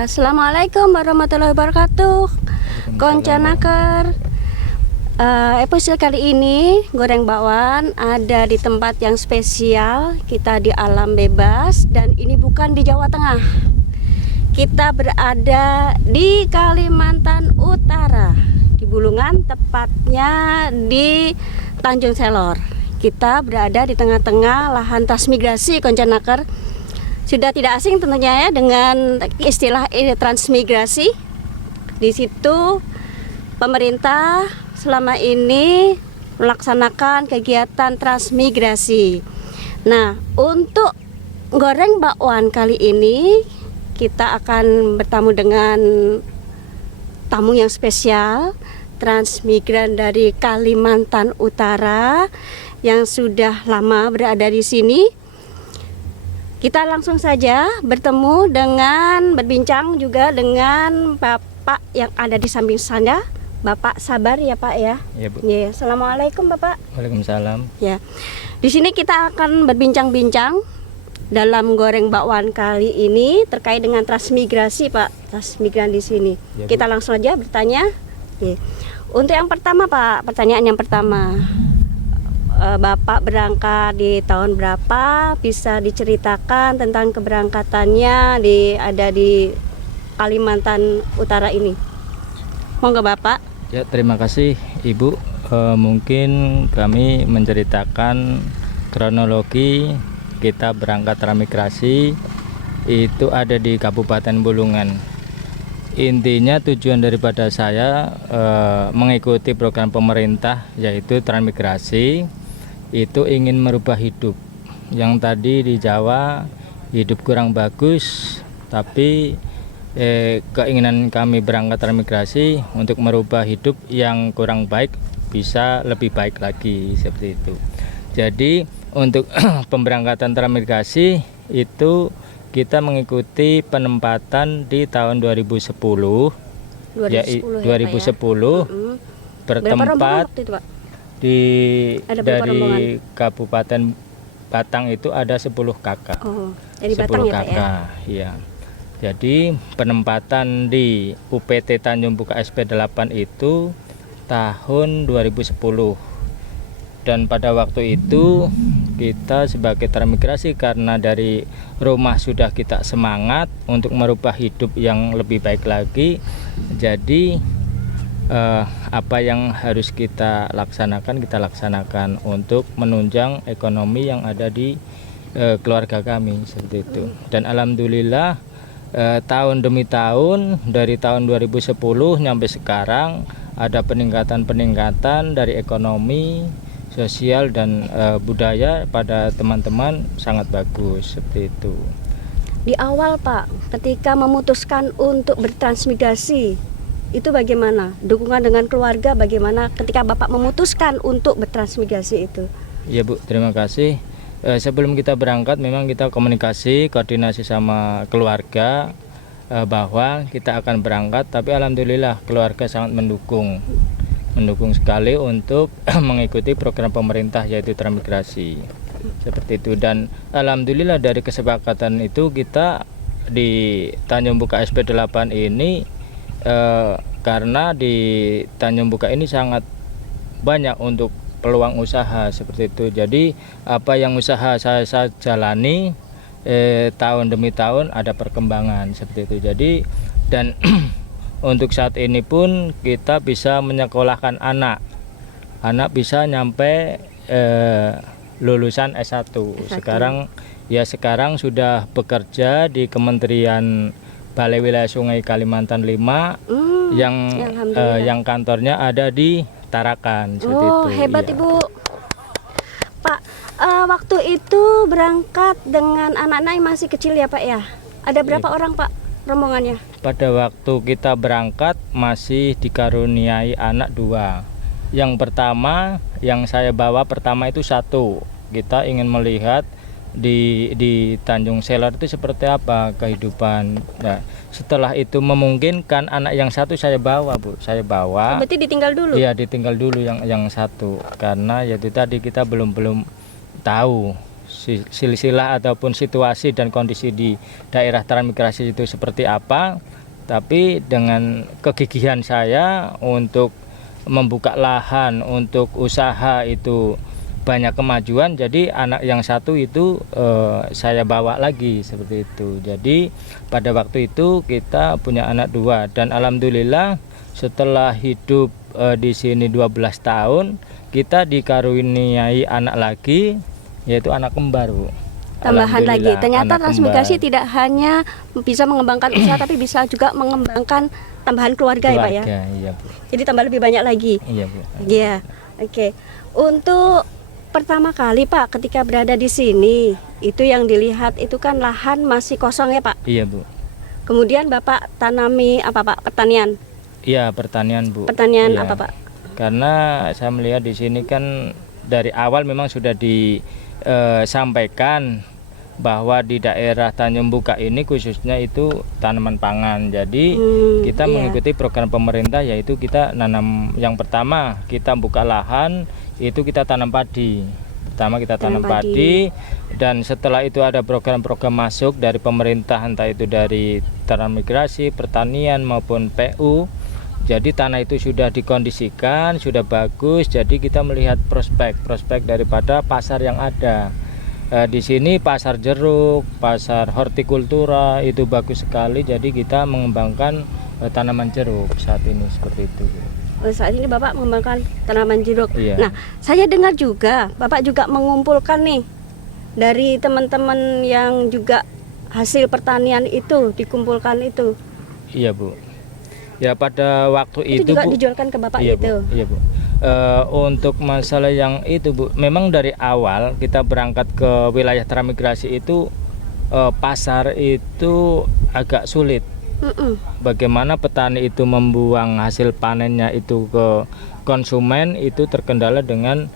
Ya, assalamualaikum warahmatullahi wabarakatuh. Koncenaker, episode kali ini goreng bakwan ada di tempat yang spesial. Kita di alam bebas dan ini bukan di Jawa Tengah. Kita berada di Kalimantan Utara, di Bulungan, tepatnya di Tanjung Selor. Kita berada di tengah-tengah lahan transmigrasi Koncenaker. Sudah tidak asing tentunya ya dengan istilah transmigrasi. Di situ pemerintah selama ini melaksanakan kegiatan transmigrasi. Nah, untuk goreng bakwan kali ini kita akan bertamu dengan tamu yang spesial, transmigran dari Kalimantan Utara yang sudah lama berada di sini. Kita langsung saja berbincang juga dengan Bapak yang ada di samping saya. Bapak sabar ya Pak ya. Ya, Bu. Ya, assalamualaikum Bapak. Waalaikumsalam. Ya, di sini kita akan berbincang-bincang dalam goreng bakwan kali ini terkait dengan transmigrasi Pak, transmigran di sini. Ya, Bu. Kita langsung aja bertanya. Oke. Untuk yang pertama Pak, pertanyaan yang pertama. Bapak berangkat di tahun berapa? Bisa diceritakan tentang keberangkatannya ada di Kalimantan Utara ini. Monggo Bapak. Ya, terima kasih Ibu. Mungkin kami menceritakan kronologi kita berangkat transmigrasi itu ada di Kabupaten Bulungan. Intinya tujuan daripada saya mengikuti program pemerintah yaitu transmigrasi itu ingin merubah hidup. Yang tadi di Jawa hidup kurang bagus, tapi keinginan kami berangkat transmigrasi untuk merubah hidup yang kurang baik bisa lebih baik lagi, seperti itu. Jadi untuk pemberangkatan transmigrasi itu kita mengikuti penempatan di tahun 2010 ya, 2010 bertempat itu, Pak? Dari Kabupaten Batang itu ada 10 kakak. Oh, dari 10 Batang ya, Pak kakak, ya. Jadi penempatan di UPT Tanjung Buka SP8 itu tahun 2010. Dan pada waktu itu kita sebagai transmigrasi karena dari rumah sudah kita semangat untuk merubah hidup yang lebih baik lagi. Jadi apa yang harus kita laksanakan untuk menunjang ekonomi yang ada di keluarga kami, seperti itu. Dan alhamdulillah tahun demi tahun dari tahun 2010 sampai sekarang ada peningkatan dari ekonomi, sosial dan budaya pada teman-teman sangat bagus, seperti itu. Di awal Pak, ketika memutuskan untuk bertransmigrasi itu bagaimana? Dukungan dengan keluarga bagaimana ketika Bapak memutuskan untuk bertransmigrasi itu? Ya Bu, terima kasih. Sebelum kita berangkat memang kita koordinasi sama keluarga bahwa kita akan berangkat, tapi alhamdulillah keluarga sangat mendukung sekali untuk mengikuti program pemerintah yaitu transmigrasi, seperti itu. Dan alhamdulillah dari kesepakatan itu kita di Tanjung Buka SP8 ini karena di Tanjung Buka ini sangat banyak untuk peluang usaha, seperti itu. Jadi apa yang usaha saya jalani tahun demi tahun ada perkembangan, seperti itu. Jadi dan untuk saat ini pun kita bisa menyekolahkan anak bisa nyampe lulusan S1. Sekarang sudah bekerja di Kementerian Balai Wilayah Sungai Kalimantan 5 yang kantornya ada di Tarakan, seperti itu. Hebat ya. Ibu. Pak, waktu itu berangkat dengan anak-anak yang masih kecil ya Pak ya? Ada berapa orang Pak rombongannya? Pada waktu kita berangkat masih dikaruniai anak 2. Yang pertama yang saya bawa pertama itu 1. Kita ingin melihat di Tanjung Selor itu seperti apa kehidupan. Nah, setelah itu memungkinkan anak yang 1 saya bawa, Bu. Saya bawa. Berarti ditinggal dulu? Iya, ditinggal dulu yang 1 karena ya itu tadi kita belum tahu silsilah ataupun situasi dan kondisi di daerah transmigrasi itu seperti apa. Tapi dengan kegigihan saya untuk membuka lahan untuk usaha itu banyak kemajuan, jadi anak yang satu itu saya bawa lagi seperti itu. Jadi pada waktu itu kita punya anak 2 dan alhamdulillah setelah hidup di sini 12 tahun kita dikaruniai anak lagi, yaitu anak kembar, Bu. Tambahan lagi. Ternyata anak transmigrasi kembar. tidak hanya bisa mengembangkan usaha tapi bisa juga mengembangkan tambahan keluarga, ya Pak ya. Iya, Bu. Jadi tambah lebih banyak lagi. Iya, Bu. Iya. Oke. Untuk pertama kali Pak ketika berada di sini, itu yang dilihat itu kan lahan masih kosong ya Pak. Iya, Bu. Kemudian Bapak tanami apa Pak? Pertanian. Iya, pertanian, Bu. Pertanian Iya. apa Pak? Karena saya melihat di sini kan dari awal memang sudah disampaikan bahwa di daerah Tanjung Buka ini khususnya itu tanaman pangan. Jadi kita iya. mengikuti program pemerintah, yaitu kita nanam, yang pertama kita buka lahan itu kita tanam padi. Pertama kita tanam padi, dan setelah itu ada program-program masuk dari pemerintah, entah itu dari transmigrasi, pertanian maupun PU. Jadi tanah itu sudah dikondisikan, sudah bagus. Jadi kita melihat prospek daripada pasar yang ada. Di sini pasar jeruk, pasar hortikultura itu bagus sekali. Jadi kita mengembangkan tanaman jeruk saat ini seperti itu. Saat ini Bapak mengembangkan tanaman jeruk. Iya. Nah, saya dengar juga Bapak juga mengumpulkan nih dari teman-teman yang juga hasil pertanian itu dikumpulkan itu. Iya, Bu. Ya pada waktu Itu juga Bu, dijualkan ke Bapak iya, itu. Bu. Iya, Bu. Untuk masalah yang itu, Bu, memang dari awal kita berangkat ke wilayah transmigrasi itu pasar itu agak sulit. Bagaimana petani itu membuang hasil panennya itu ke konsumen itu terkendala dengan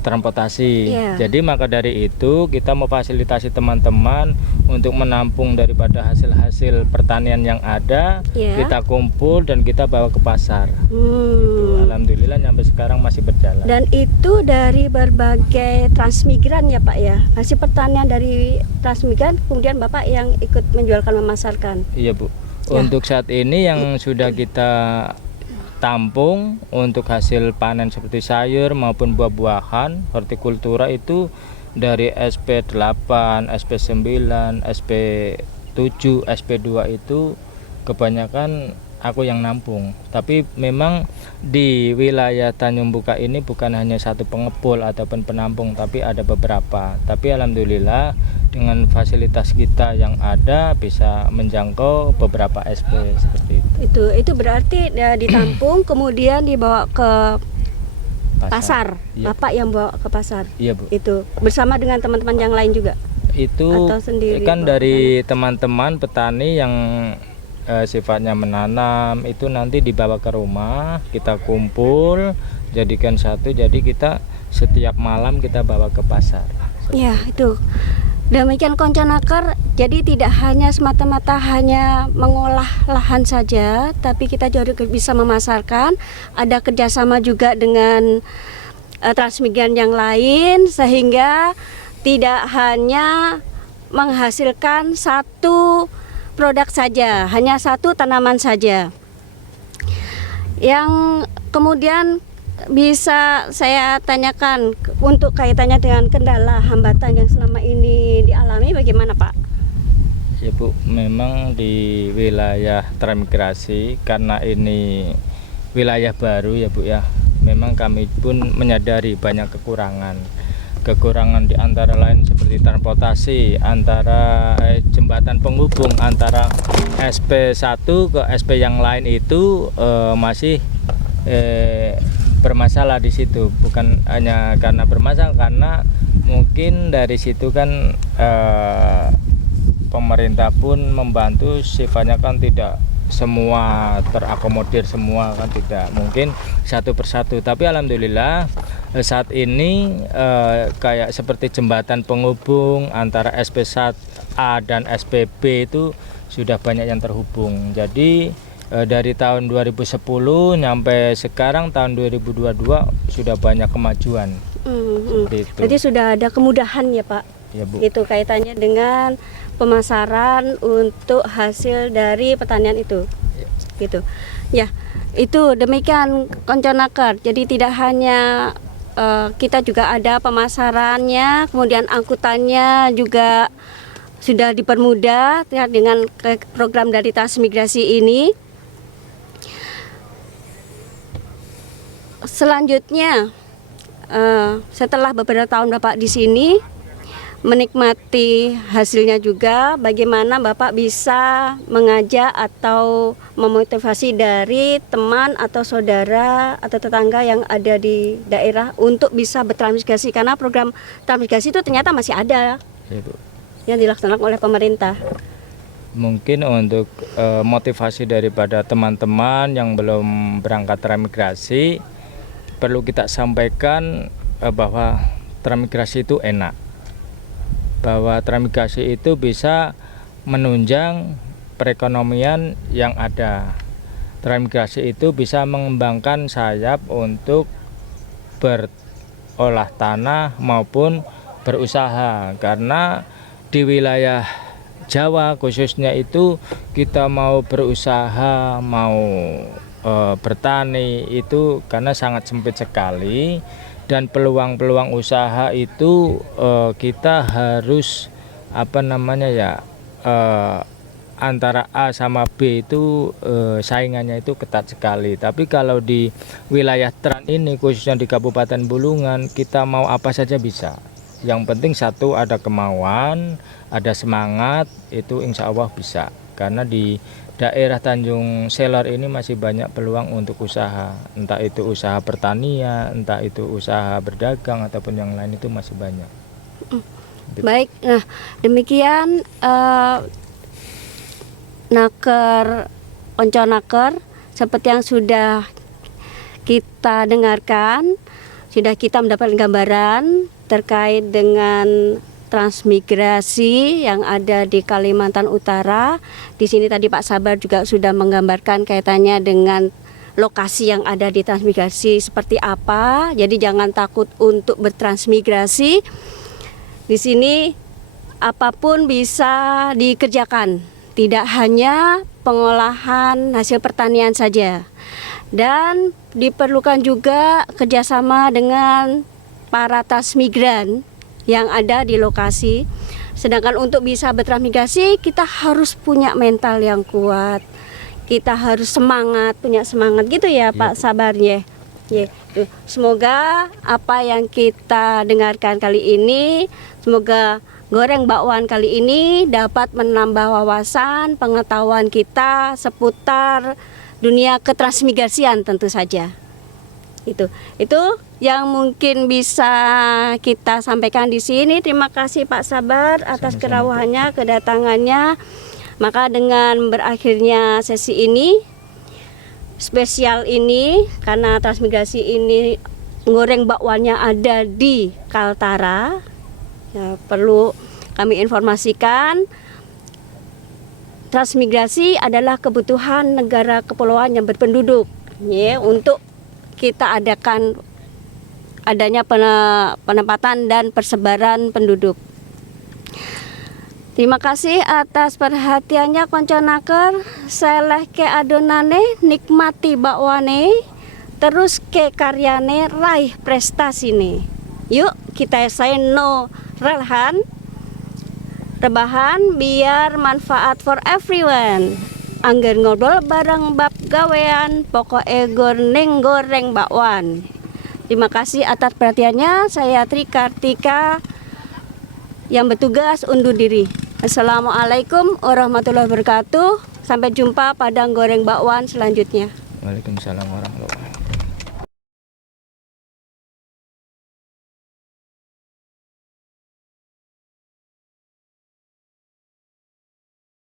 transportasi. Jadi maka dari itu kita memfasilitasi teman-teman untuk menampung daripada hasil-hasil pertanian yang ada, kita kumpul dan kita bawa ke pasar. Gitu. Alhamdulillah sampai sekarang masih berjalan. Dan itu dari berbagai transmigran ya Pak ya, hasil pertanian dari transmigran kemudian Bapak yang ikut menjualkan, memasarkan. Iya, Bu. Untuk saat ini yang sudah kita tampung untuk hasil panen seperti sayur maupun buah-buahan hortikultura itu dari SP8, SP9, SP7, SP2 itu kebanyakan aku yang nampung. Tapi memang di wilayah Tanjung Buka ini bukan hanya satu pengepul ataupun penampung, tapi ada beberapa. Tapi alhamdulillah dengan fasilitas kita yang ada bisa menjangkau beberapa SP seperti itu. Itu berarti ditampung kemudian dibawa ke pasar. Iya. Bapak yang bawa ke pasar. Iya, Bu. Itu bersama dengan teman-teman yang lain juga. Itu atau sendiri kan bawa dari teman-teman petani yang sifatnya menanam itu nanti dibawa ke rumah, kita kumpul jadikan satu, jadi kita setiap malam kita bawa ke pasar. Ya, itu. Demikian Koncanakar, jadi tidak hanya semata-mata hanya mengolah lahan saja, tapi kita juga bisa memasarkan. Ada kerjasama juga dengan transmigran yang lain, sehingga tidak hanya menghasilkan satu produk saja, hanya satu tanaman saja. Yang kemudian bisa saya tanyakan untuk kaitannya dengan kendala hambatan yang selama ini dialami bagaimana Pak? Ya, Bu, memang di wilayah transmigrasi karena ini wilayah baru ya, Bu ya. Memang kami pun menyadari banyak kekurangan di antara lain seperti transportasi, antara jembatan penghubung antara SP1 ke SP yang lain itu masih bermasalah di situ. Bukan hanya karena bermasalah, karena mungkin dari situ kan pemerintah pun membantu, sifatnya kan tidak semua terakomodir semua, kan tidak mungkin satu persatu. Tapi alhamdulillah saat ini kayak seperti jembatan penghubung antara SP1A dan SPB itu sudah banyak yang terhubung. Jadi dari tahun 2010 sampai sekarang tahun 2022 sudah banyak kemajuan. Jadi sudah ada kemudahan ya Pak Ya, Bu. Itu kaitannya dengan pemasaran untuk hasil dari pertanian itu. Gitu. Ya, itu demikian Konconaker. Jadi tidak hanya kita juga ada pemasarannya, kemudian angkutannya juga sudah dipermudah ya, dengan program dari transmigrasi ini. Selanjutnya, setelah beberapa tahun Bapak di sini, menikmati hasilnya juga, bagaimana Bapak bisa mengajak atau memotivasi dari teman atau saudara atau tetangga yang ada di daerah untuk bisa bertransmigrasi, karena program transmigrasi itu ternyata masih ada Ya, Bu. yang dilaksanakan oleh pemerintah. Mungkin untuk motivasi daripada teman-teman yang belum berangkat transmigrasi, perlu kita sampaikan bahwa transmigrasi itu enak, bahwa transmigrasi itu bisa menunjang perekonomian yang ada. Transmigrasi itu bisa mengembangkan sayap untuk berolah tanah maupun berusaha, karena di wilayah Jawa khususnya itu kita mau berusaha, mau bertani itu karena sangat sempit sekali, dan peluang-peluang usaha itu kita harus antara A sama B itu saingannya itu ketat sekali. Tapi kalau di wilayah Trans ini khususnya di Kabupaten Bulungan, kita mau apa saja bisa. Yang penting satu, ada kemauan, ada semangat, itu insya Allah bisa. Karena di daerah Tanjung Selor ini masih banyak peluang untuk usaha, entah itu usaha pertanian, entah itu usaha berdagang ataupun yang lain, itu masih banyak. Baik, nah demikian Naker Konconaker, seperti yang sudah kita dengarkan, sudah kita mendapatkan gambaran terkait dengan transmigrasi yang ada di Kalimantan Utara. Di sini tadi Pak Sabar juga sudah menggambarkan kaitannya dengan lokasi yang ada di transmigrasi seperti apa. Jadi jangan takut untuk bertransmigrasi. Di sini apapun bisa dikerjakan, tidak hanya pengolahan hasil pertanian saja. Dan diperlukan juga kerjasama dengan para transmigran yang ada di lokasi. Sedangkan untuk bisa bertransmigrasi, kita harus punya mental yang kuat, kita harus semangat, punya semangat gitu ya, Pak Sabar ya. Semoga apa yang kita dengarkan kali ini, semoga Goreng Bakwan kali ini dapat menambah wawasan pengetahuan kita seputar dunia ketransmigrasian tentu saja. Itu yang mungkin bisa kita sampaikan di sini. Terima kasih Pak Sabar atas kerawahannya, kedatangannya. Maka dengan berakhirnya sesi ini, spesial ini, karena transmigrasi ini Goreng Bakwannya ada di Kaltara, ya, perlu kami informasikan, transmigrasi adalah kebutuhan negara kepulauan yang berpenduduk, ya, untuk kita adakan adanya penempatan dan persebaran penduduk. Terima kasih atas perhatiannya Konconaker. Seleh ke adonane, nikmati bakwane, terus ke karyane, raih prestasine. Yuk kita say no rebahan biar manfaat for everyone. Angger ngobrol bareng bab gawean, pokoknya goreng bakwan. Terima kasih atas perhatiannya. Saya Tri Kartika yang bertugas undur diri. Assalamualaikum warahmatullahi wabarakatuh. Sampai jumpa pada goreng bakwan selanjutnya. Waalaikumsalam warahmatullahi wabarakatuh.